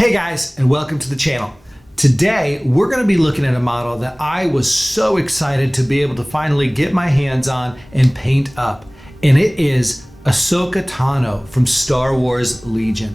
Hey guys, and welcome to the channel. Today, we're going to be looking at a model that I was so excited to be able to finally get my hands on and paint up. And it is Ahsoka Tano from Star Wars Legion.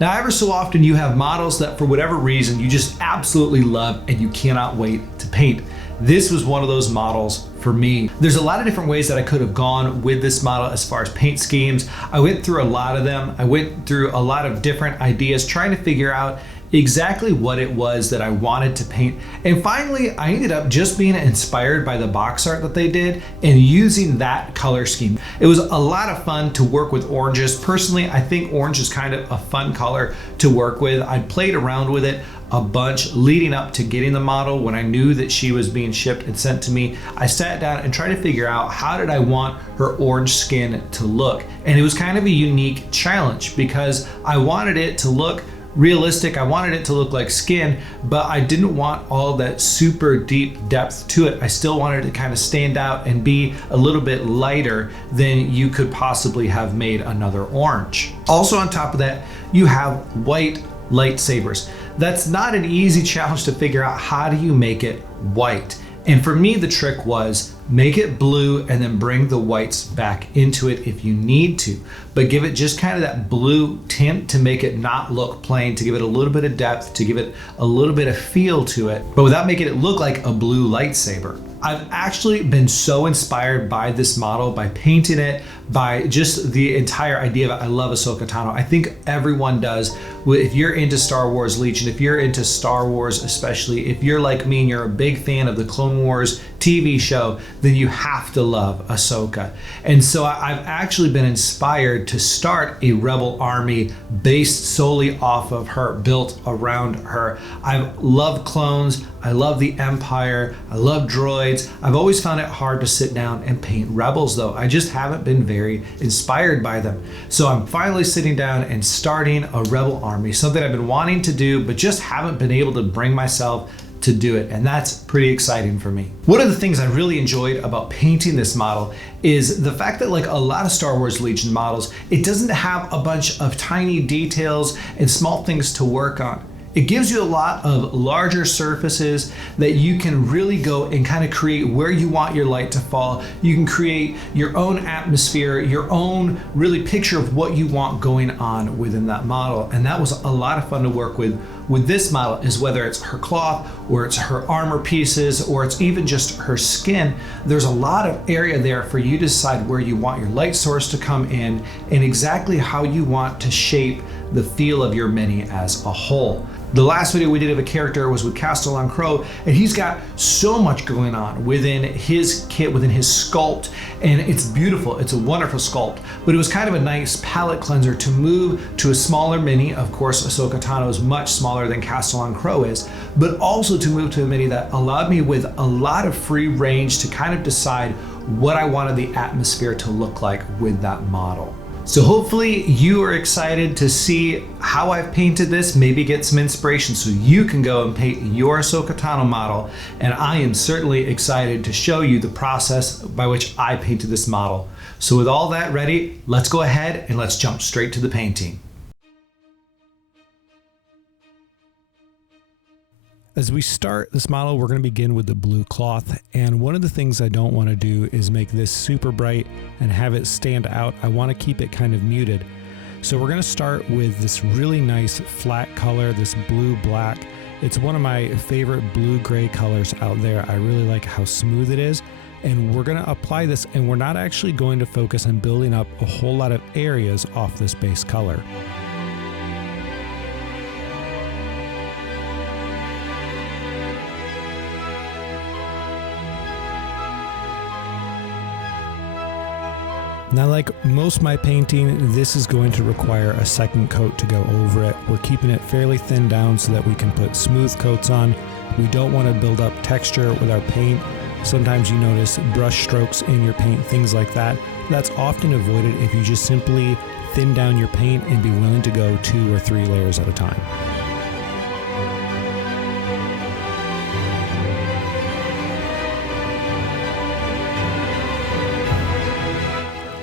Now, ever so often you have models that for whatever reason you just absolutely love and you cannot wait to paint. This was one of those models for me. There's a lot of different ways that I could have gone with this model as far as paint schemes. I went through a lot of them. I went through a lot of different ideas trying to figure out exactly what it was that I wanted to paint. And finally, I ended up just being inspired by the box art that they did and using that color scheme. It was a lot of fun to work with oranges. Personally, I think orange is kind of a fun color to work with. I played around with it a bunch leading up to getting the model. When I knew that she was being shipped and sent to me, I sat down and tried to figure out how did I want her orange skin to look. And it was kind of a unique challenge because I wanted it to look realistic. I wanted it to look like skin, but I didn't want all that super deep depth to it. I still wanted it to kind of stand out and be a little bit lighter than you could possibly have made another orange. Also on top of that, you have white lightsabers. That's not an easy challenge to figure out. How do you make it white? And for me, the trick was make it blue and then bring the whites back into it if you need to, but give it just kind of that blue tint to make it not look plain, to give it a little bit of depth, to give it a little bit of feel to it, but without making it look like a blue lightsaber. I've actually been so inspired by this model, by painting it, by just the entire idea of it. I love Ahsoka Tano. I think everyone does. If you're into Star Wars Legion, if you're into Star Wars, especially if you're like me and you're a big fan of the Clone Wars TV show, then you have to love Ahsoka. And so I've actually been inspired to start a rebel army based solely off of her, built around her. I love clones. I love the Empire. I love droids. I've always found it hard to sit down and paint rebels though. I just haven't been very inspired by them. So I'm finally sitting down and starting a rebel army, something I've been wanting to do, but just haven't been able to bring myself to do it. And that's pretty exciting for me. One of the things I really enjoyed about painting this model is the fact that, like a lot of Star Wars Legion models, it doesn't have a bunch of tiny details and small things to work on. It gives you a lot of larger surfaces that you can really go and kind of create where you want your light to fall. You can create your own atmosphere, your own really picture of what you want going on within that model. And that was a lot of fun to work with this model, is whether it's her cloth or it's her armor pieces or it's even just her skin. There's a lot of area there for you to decide where you want your light source to come in and exactly how you want to shape the feel of your mini as a whole. The last video we did of a character was with Acryl, and he's got so much going on within his kit, within his sculpt, and it's beautiful. It's a wonderful sculpt, but it was kind of a nice palette cleanser to move to a smaller mini. Of course, Ahsoka Tano is much smaller than Acryl is, but also to move to a mini that allowed me with a lot of free range to kind of decide what I wanted the atmosphere to look like with that model. So hopefully you are excited to see how I've painted this, maybe get some inspiration so you can go and paint your Ahsoka Tano model. And I am certainly excited to show you the process by which I painted this model. So with all that ready, let's go ahead and let's jump straight to the painting. As we start this model, we're going to begin with the blue cloth. And one of the things I don't want to do is make this super bright and have it stand out. I want to keep it kind of muted. So we're going to start with this really nice flat color, this blue black. It's one of my favorite blue gray colors out there. I really like how smooth it is. And we're going to apply this, and we're not actually going to focus on building up a whole lot of areas off this base color. Now, like most of my painting, this is going to require a second coat to go over it. We're keeping it fairly thin down so that we can put smooth coats on. We don't want to build up texture with our paint. Sometimes you notice brush strokes in your paint, things like that. That's often avoided if you just simply thin down your paint and be willing to go 2 or 3 layers at a time.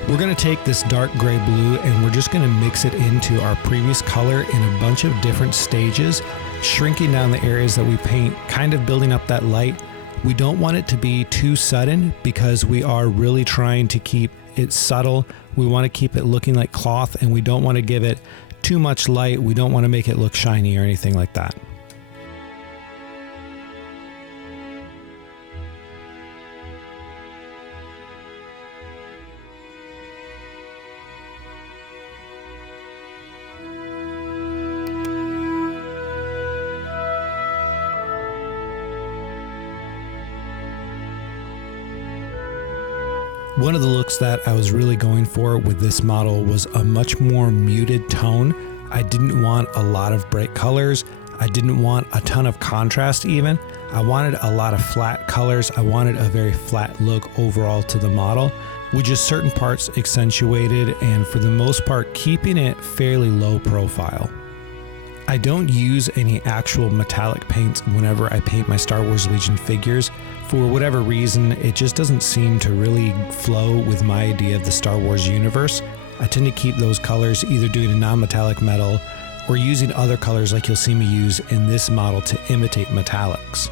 We're going to take this dark gray blue and we're just going to mix it into our previous color in a bunch of different stages, shrinking down the areas that we paint, kind of building up that light. We don't want it to be too sudden because we are really trying to keep it subtle. We want to keep it looking like cloth, and we don't want to give it too much light. We don't want to make it look shiny or anything like that. One of the looks that I was really going for with this model was a much more muted tone. I didn't want a lot of bright colors. I didn't want a ton of contrast even. I wanted a lot of flat colors. I wanted a very flat look overall to the model, with just certain parts accentuated and for the most part keeping it fairly low profile. I don't use any actual metallic paints whenever I paint my Star Wars Legion figures. For whatever reason, it just doesn't seem to really flow with my idea of the Star Wars universe. I tend to keep those colors either doing a non-metallic metal or using other colors like you'll see me use in this model to imitate metallics.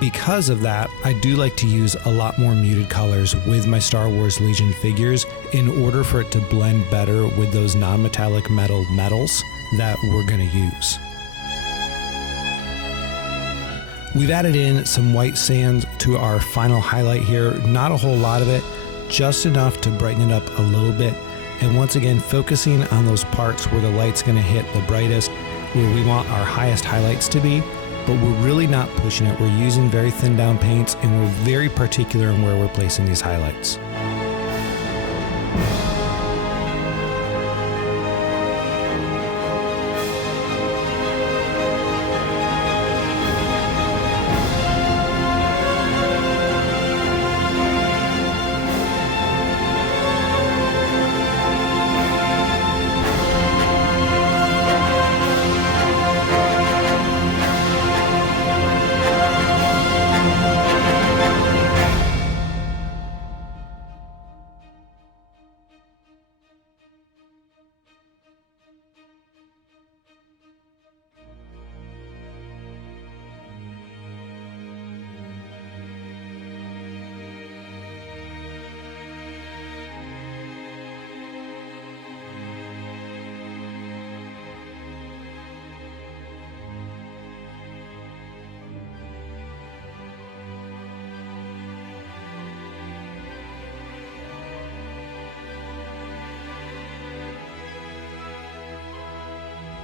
Because of that, I do like to use a lot more muted colors with my Star Wars Legion figures in order for it to blend better with those non-metallic metals that we're going to use. We've added in some white sand to our final highlight here, not a whole lot of it, just enough to brighten it up a little bit. And once again, focusing on those parts where the light's going to hit the brightest, where we want our highest highlights to be, but we're really not pushing it. We're using very thin down paints and we're very particular in where we're placing these highlights.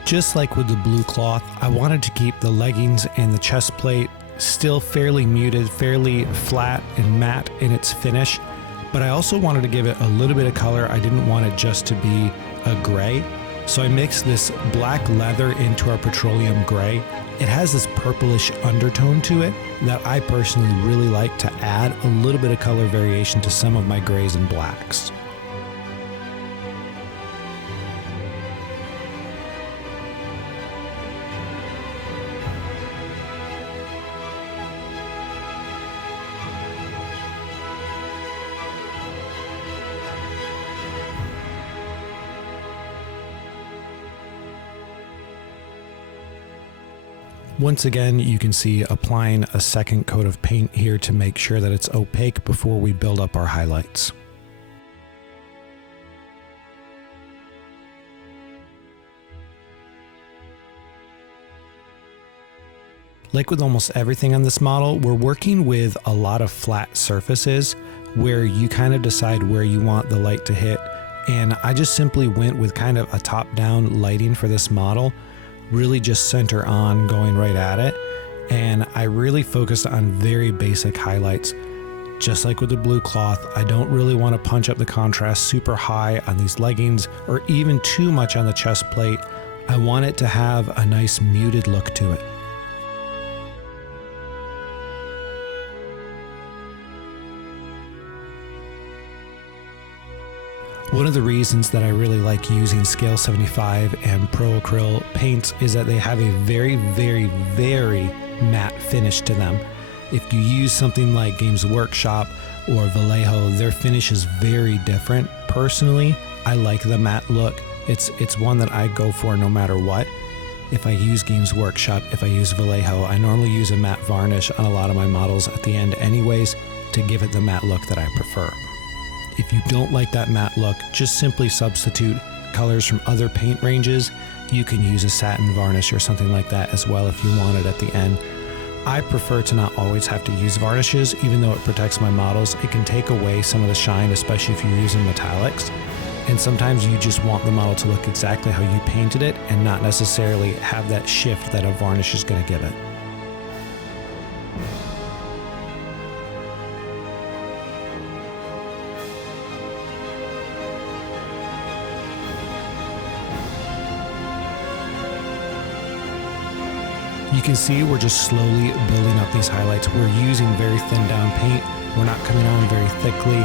Just like with the blue cloth, I wanted to keep the leggings and the chest plate still fairly muted, fairly flat and matte in its finish, but I also wanted to give it a little bit of color. I didn't want it just to be a gray. So I mixed this black leather into our petroleum gray. It has this purplish undertone to it that I personally really like to add a little bit of color variation to some of my grays and blacks. Once again, you can see applying a second coat of paint here to make sure that it's opaque before we build up our highlights. Like with almost everything on this model, we're working with a lot of flat surfaces where you kind of decide where you want the light to hit. And I just simply went with kind of a top-down lighting for this model. Really just center on, going right at it, and I really focused on very basic highlights. Just like with the blue cloth, I don't really want to punch up the contrast super high on these leggings or even too much on the chest plate. I want it to have a nice muted look to it. One of the reasons that I really like using Scale 75 and Pro Acryl paints is that they have a very, very, very matte finish to them. If you use something like Games Workshop or Vallejo, their finish is very different. Personally, I like the matte look. It's one that I go for no matter what. If I use Games Workshop, if I use Vallejo, I normally use a matte varnish on a lot of my models at the end anyways to give it the matte look that I prefer. If you don't like that matte look, just simply substitute colors from other paint ranges. You can use a satin varnish or something like that as well if you want it at the end. I prefer to not always have to use varnishes, even though it protects my models. It can take away some of the shine, especially if you're using metallics. And sometimes you just want the model to look exactly how you painted it and not necessarily have that shift that a varnish is going to give it. You can see we're just slowly building up these highlights. We're using very thin down paint. We're not coming on very thickly.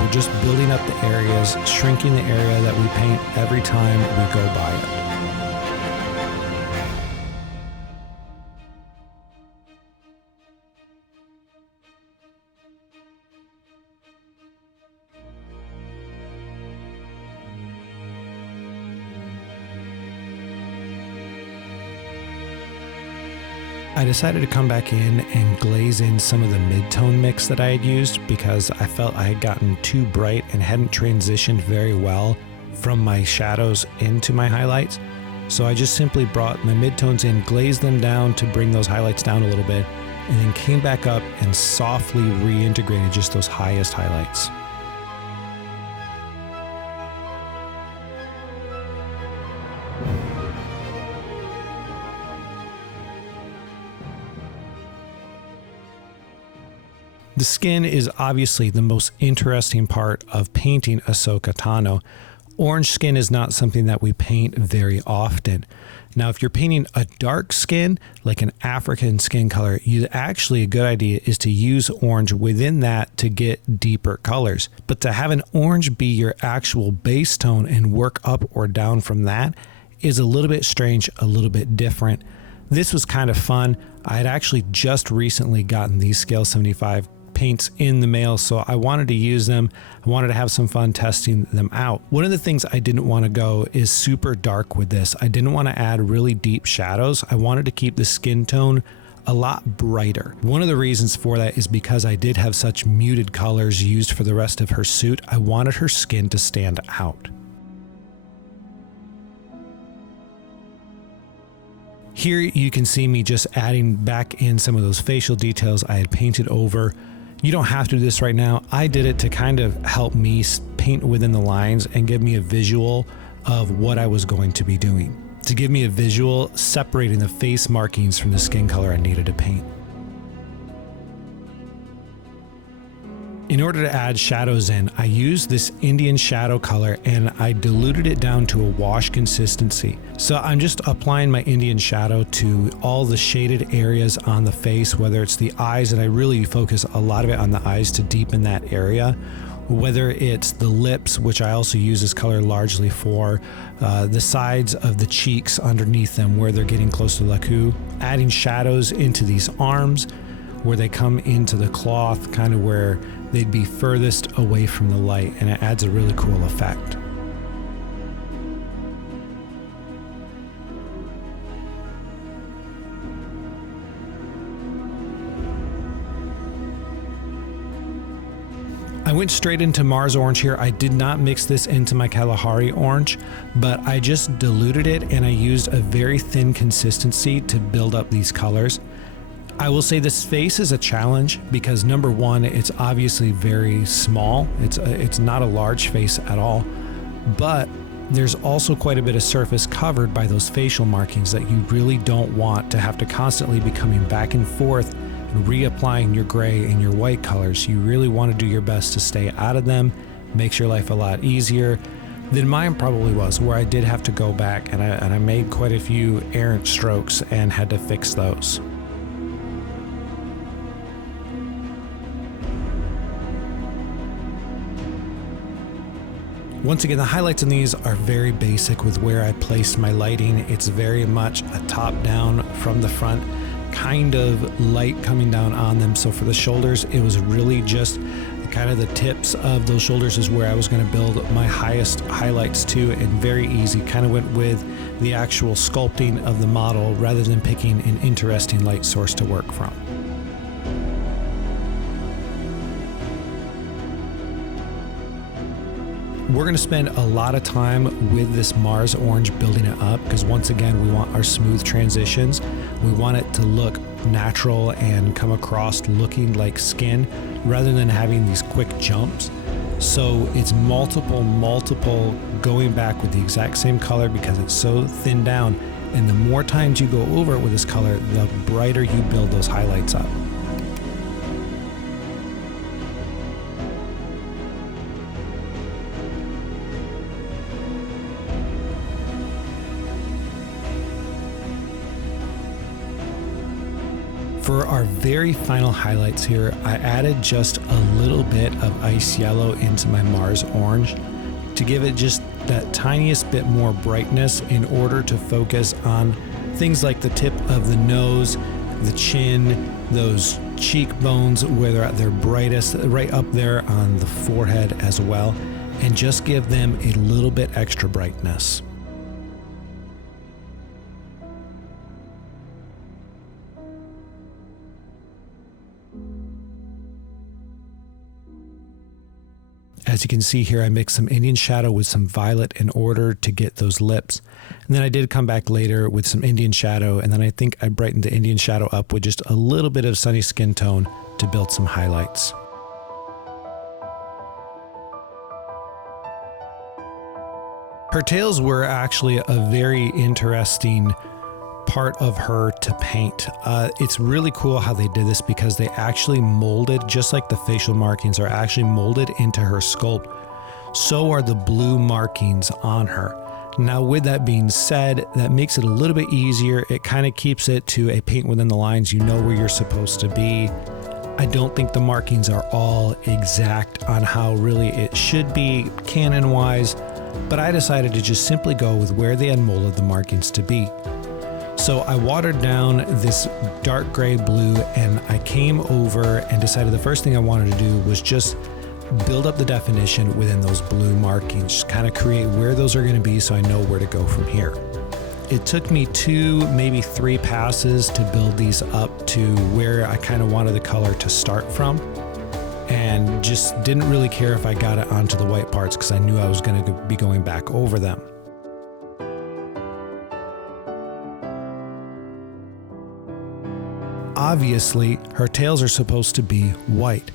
We're just building up the areas, shrinking the area that we paint every time we go by it. I decided to come back in and glaze in some of the mid-tone mix that I had used because I felt I had gotten too bright and hadn't transitioned very well from my shadows into my highlights. So I just simply brought my mid-tones in, glazed them down to bring those highlights down a little bit, and then came back up and softly reintegrated just those highest highlights. The skin is obviously the most interesting part of painting Ahsoka Tano. Orange skin is not something that we paint very often. Now, if you're painting a dark skin, like an African skin color, actually a good idea is to use orange within that to get deeper colors. But to have an orange be your actual base tone and work up or down from that is a little bit strange, a little bit different. This was kind of fun. I had actually just recently gotten these Scale 75 paints in the mail, so I wanted to use them. I wanted to have some fun testing them out. One of the things I didn't want to go is super dark with this. I didn't want to add really deep shadows. I wanted to keep the skin tone a lot brighter. One of the reasons for that is because I did have such muted colors used for the rest of her suit. I wanted her skin to stand out. Here you can see me just adding back in some of those facial details I had painted over. You don't have to do this right now. I did it to kind of help me paint within the lines and give me a visual of what I was going to be doing. To give me a visual separating the face markings from the skin color I needed to paint. In order to add shadows in, I used this Indian shadow color and I diluted it down to a wash consistency. So I'm just applying my Indian shadow to all the shaded areas on the face, whether it's the eyes, and I really focus a lot of it on the eyes to deepen that area, whether it's the lips, which I also use this color largely for, the sides of the cheeks underneath them where they're getting close to Lekku, adding shadows into these arms where they come into the cloth, kind of where they'd be furthest away from the light, and it adds a really cool effect. I went straight into Mars orange here. I did not mix this into my Kalahari orange, but I just diluted it and I used a very thin consistency to build up these colors. I will say this face is a challenge because number one, it's obviously very small. It's not a large face at all, but there's also quite a bit of surface covered by those facial markings that you really don't want to have to constantly be coming back and forth and reapplying your gray and your white colors. You really want to do your best to stay out of them, makes your life a lot easier than mine probably was, where I did have to go back and I made quite a few errant strokes and had to fix those. Once again, the highlights in these are very basic with where I placed my lighting. It's very much a top down from the front, kind of light coming down on them. So for the shoulders, it was really just Kind of the tips of those shoulders is where I was going to build my highest highlights to, and very easy. Kind of went with the actual sculpting of the model rather than picking an interesting light source to work from. We're going to spend a lot of time with this Mars orange building it up because once again we want our smooth transitions. We want it to look natural and come across looking like skin rather than having these quick jumps. So it's multiple going back with the exact same color because it's so thinned down, and the more times you go over it with this color, the brighter you build those highlights up. For our very final highlights here, I added just a little bit of ice yellow into my Mars orange to give it just that tiniest bit more brightness in order to focus on things like the tip of the nose, the chin, those cheekbones where they're at their brightest, right up there on the forehead as well, and just give them a little bit extra brightness. As you can see here, I mixed some Indian shadow with some violet in order to get those lips. And then I did come back later with some Indian shadow, and then I think I brightened the Indian shadow up with just a little bit of sunny skin tone to build some highlights. Her tails were actually a very interesting part of her to paint. It's really cool how they did this because they actually molded, just like the facial markings are actually molded into her sculpt, so are the blue markings on her. Now with that being said, that makes it a little bit easier. It kind of keeps it to a paint within the lines. You know where you're supposed to be. I don't think the markings are all exact on how really it should be canon wise, but I decided to just simply go with where they had molded the markings to be. So I watered down this dark gray blue, and I came over and decided the first thing I wanted to do was just build up the definition within those blue markings, just kind of create where those are going to be so I know where to go from here. It took me 2, maybe 3 passes to build these up to where I kind of wanted the color to start from, and just didn't really care if I got it onto the white parts because I knew I was going to be going back over them. Obviously, her tails are supposed to be white,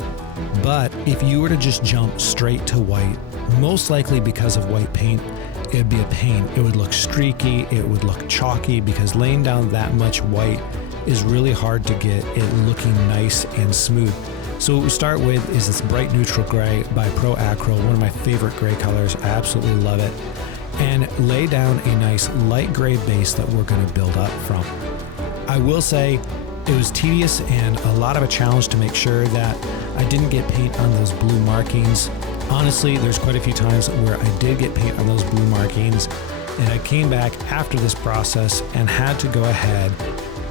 but if you were to just jump straight to white, most likely because of white paint, it'd be a pain. It would look streaky, it would look chalky, because laying down that much white is really hard to get it looking nice and smooth. So what we start with is this bright neutral gray by Acryl, one of my favorite gray colors. I absolutely love it. And lay down a nice light gray base that we're going to build up from. I will say, it was tedious and a lot of a challenge to make sure that I didn't get paint on those blue markings. Honestly, there's quite a few times where I did get paint on those blue markings, and I came back after this process and had to go ahead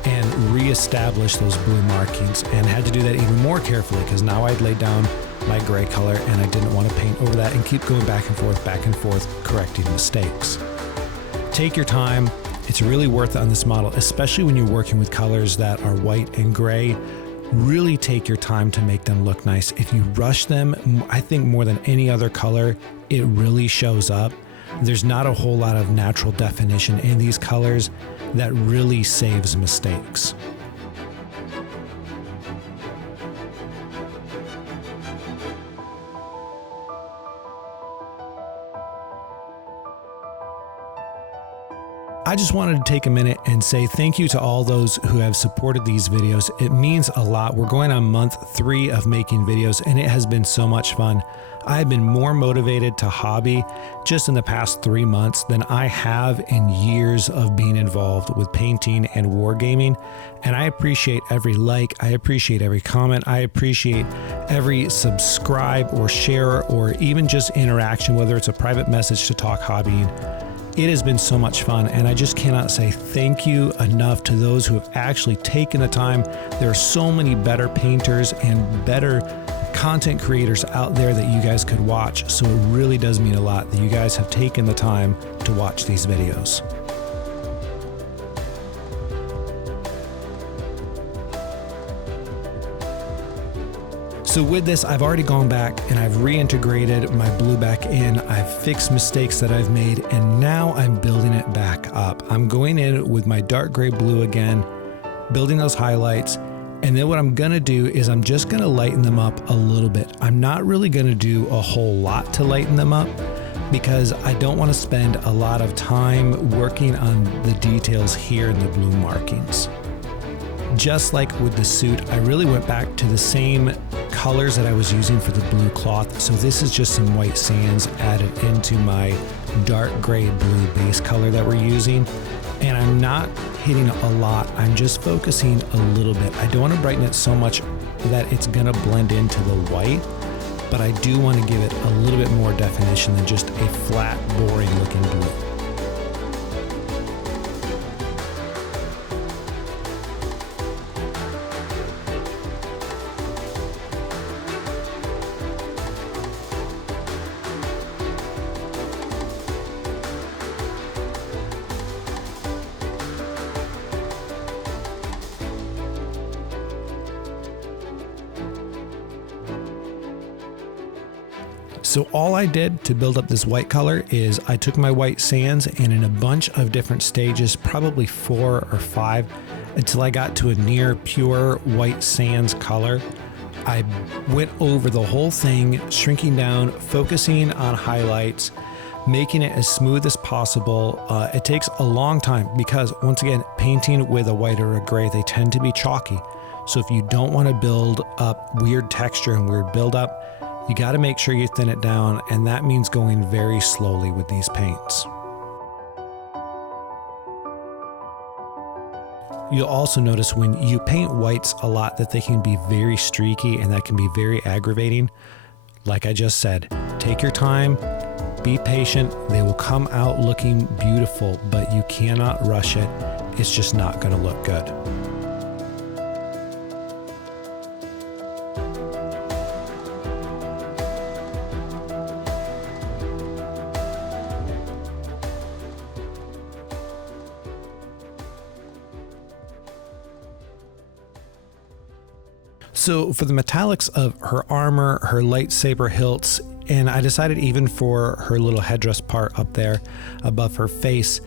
and reestablish those blue markings, and had to do that even more carefully because now I'd laid down my gray color and I didn't want to paint over that and keep going back and forth, correcting mistakes. Take your time. It's really worth it on this model, especially when you're working with colors that are white and gray. Really take your time to make them look nice. If you rush them, I think more than any other color, it really shows up. There's not a whole lot of natural definition in these colors that really saves mistakes. I just wanted to take a minute and say thank you to all those who have supported these videos. It means a lot. We're going on month 3 of making videos, and it has been so much fun. I have been more motivated to hobby just in the past 3 months than I have in years of being involved with painting and wargaming. And I appreciate every like, I appreciate every comment, I appreciate every subscribe or share or even just interaction, whether it's a private message to talk hobbying. It has been so much fun, and I just cannot say thank you enough to those who have actually taken the time. There are so many better painters and better content creators out there that you guys could watch, so it really does mean a lot that you guys have taken the time to watch these videos. So with this, I've already gone back and I've reintegrated my blue back in. I've fixed mistakes that I've made, and now I'm building it back up. I'm going in with my dark gray blue again, building those highlights. And then what I'm gonna do is I'm just gonna lighten them up a little bit. I'm not really gonna do a whole lot to lighten them up because I don't wanna spend a lot of time working on the details here in the blue markings. Just like with the suit, I really went back to the same colors that I was using for the blue cloth. So this is just some white sands added into my dark gray blue base color that we're using. And I'm not hitting a lot, I'm just focusing a little bit. I don't want to brighten it so much that it's gonna blend into the white, but I do want to give it a little bit more definition than just a flat, boring looking blue. So all I did to build up this white color is I took my white sands and in a bunch of different stages, probably 4 or 5, until I got to a near pure white sands color. I went over the whole thing, shrinking down, focusing on highlights, making it as smooth as possible. It takes a long time because, once again, painting with a white or a gray, they tend to be chalky. So if you don't want to build up weird texture and weird buildup, you got to make sure you thin it down, and that means going very slowly with these paints. You'll also notice when you paint whites a lot that they can be very streaky, and that can be very aggravating. Like I just said, take your time, be patient. They will come out looking beautiful, but you cannot rush it. It's just not going to look good. So for the metallics of her armor, her lightsaber hilts, and I decided even for her little headdress part up there above her face,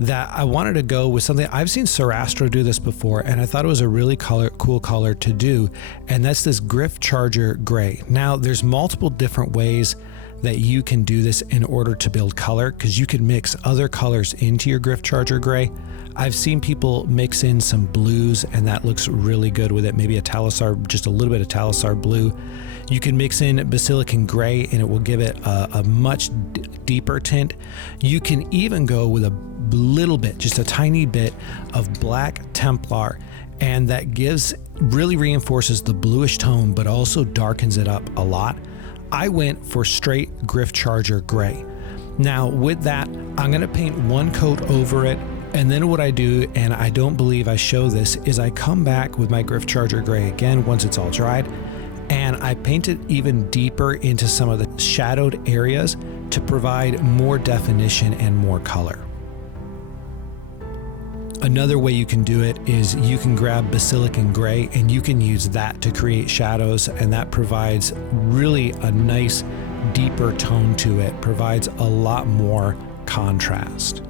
that I wanted to go with something. I've seen Sarastro do this before, and I thought it was a really cool color to do, and that's this Gryph Charger Gray. Now, there's multiple different ways that you can do this in order to build color, because you can mix other colors into your Gryph Charger Gray. I've seen people mix in some blues, and that looks really good with it. Maybe a Talisar, just a little bit of Talisar blue. You can mix in Basilican Gray, and it will give it a much deeper tint. You can even go with a little bit, just a tiny bit of Black Templar, and that really reinforces the bluish tone, but also darkens it up a lot. I went for straight Gryph Charger Gray. Now with that, I'm gonna paint one coat over it, and then what I do, and I don't believe I show this, is I come back with my Gryph Charger Gray again once it's all dried, and I paint it even deeper into some of the shadowed areas to provide more definition and more color. Another way you can do it is you can grab Basilican Gray and you can use that to create shadows, and that provides really a nice deeper tone to it, provides a lot more contrast.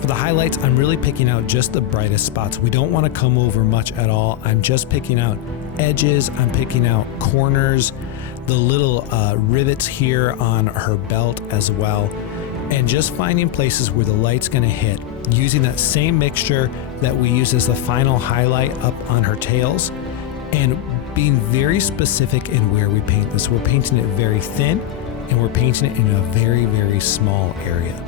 For the highlights, I'm really picking out just the brightest spots. We don't want to come over much at all. I'm just picking out edges, I'm picking out corners, the little rivets here on her belt as well, and just finding places where the light's going to hit, using that same mixture that we use as the final highlight up on her tails, and being very specific in where we paint this. We're painting it very thin, and we're painting it in a very, very small area.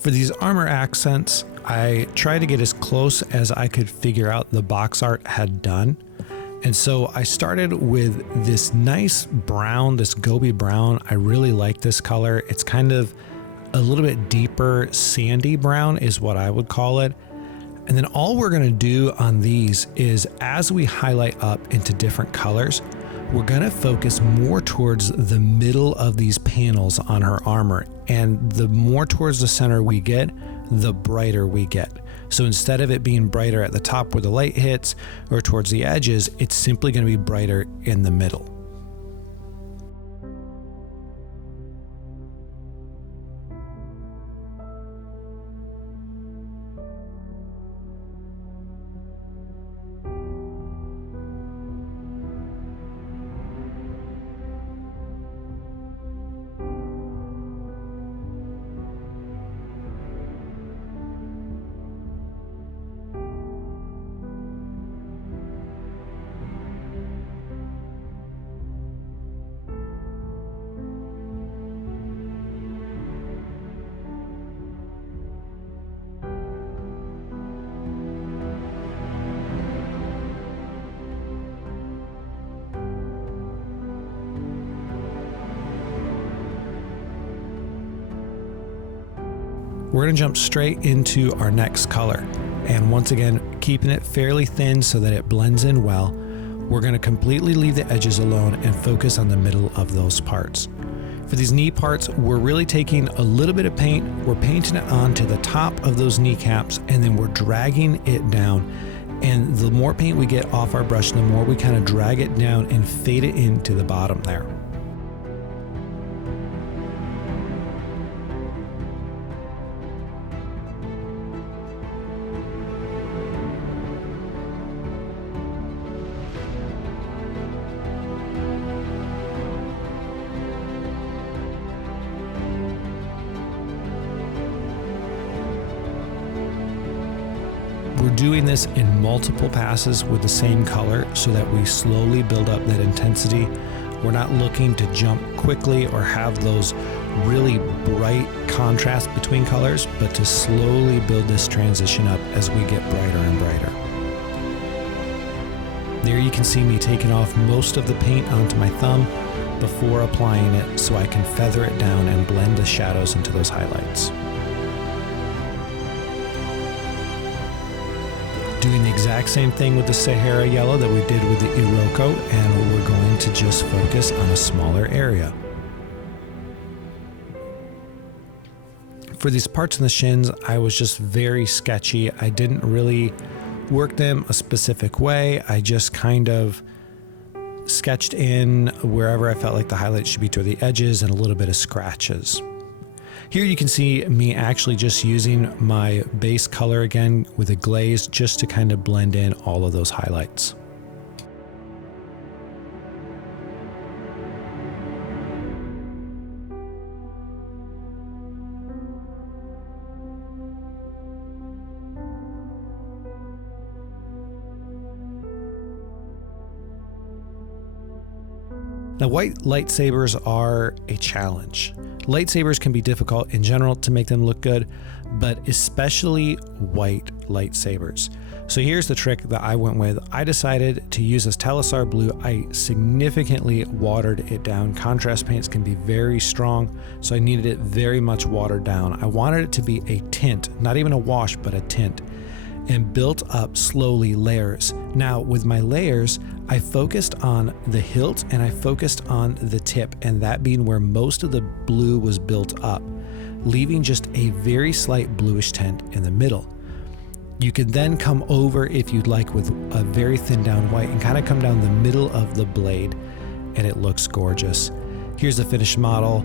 For these Armour Accents, I tried to get as close as I could figure out the box art had done. And so I started with this nice brown, this Gobi brown. I really like this color. It's kind of a little bit deeper sandy brown is what I would call it. And then all we're gonna do on these is as we highlight up into different colors, we're gonna focus more towards the middle of these panels on her armor. And the more towards the center we get, the brighter we get. So instead of it being brighter at the top where the light hits or towards the edges, it's simply gonna be brighter in the middle. We're gonna jump straight into our next color. And once again, keeping it fairly thin so that it blends in well, we're gonna completely leave the edges alone and focus on the middle of those parts. For these knee parts, we're really taking a little bit of paint, we're painting it onto the top of those kneecaps, and then we're dragging it down. And the more paint we get off our brush, the more we kind of drag it down and fade it into the bottom there. We're doing this in multiple passes with the same color so that we slowly build up that intensity. We're not looking to jump quickly or have those really bright contrasts between colors, but to slowly build this transition up as we get brighter and brighter. There you can see me taking off most of the paint onto my thumb before applying it so I can feather it down and blend the shadows into those highlights. Doing the exact same thing with the Sahara yellow that we did with the Iroko, and we're going to just focus on a smaller area. For these parts in the shins, I was just very sketchy. I didn't really work them a specific way. I just kind of sketched in wherever I felt like the highlights should be toward the edges and a little bit of scratches. Here you can see me actually just using my base color again with a glaze just to kind of blend in all of those highlights. Now, white lightsabers are a challenge. Lightsabers can be difficult in general to make them look good, but especially white lightsabers. So here's the trick that I went with. I decided to use this Talisar blue. I significantly watered it down. Contrast paints can be very strong, so I needed it very much watered down. I wanted it to be a tint, not even a wash, but a tint, and built up slowly layers. Now with my layers, I focused on the hilt and I focused on the tip, and that being where most of the blue was built up, leaving just a very slight bluish tint in the middle. You can then come over, if you'd like, with a very thin down white and kind of come down the middle of the blade, and it looks gorgeous. Here's the finished model.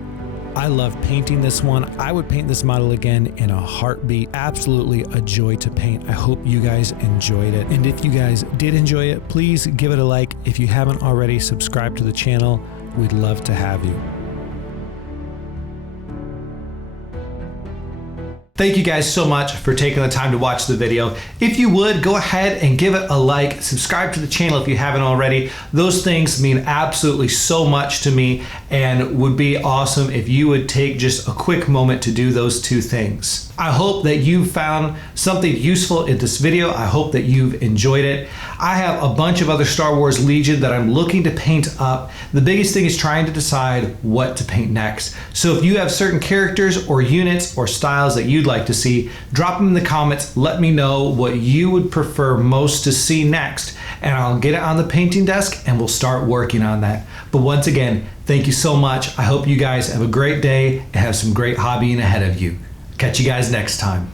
I love painting this one. I would paint this model again in a heartbeat. Absolutely a joy to paint. I hope you guys enjoyed it. And if you guys did enjoy it, please give it a like. If you haven't already, subscribe to the channel. We'd love to have you. Thank you guys so much for taking the time to watch the video. If you would, go ahead and give it a like, subscribe to the channel if you haven't already. Those things mean absolutely so much to me, and would be awesome if you would take just a quick moment to do those two things. I hope that you found something useful in this video. I hope that you've enjoyed it. I have a bunch of other Star Wars Legion that I'm looking to paint up. The biggest thing is trying to decide what to paint next. So if you have certain characters or units or styles that you'd like to see, drop them in the comments. Let me know what you would prefer most to see next, and I'll get it on the painting desk and we'll start working on that. But once again, thank you so much. I hope you guys have a great day and have some great hobbying ahead of you. Catch you guys next time.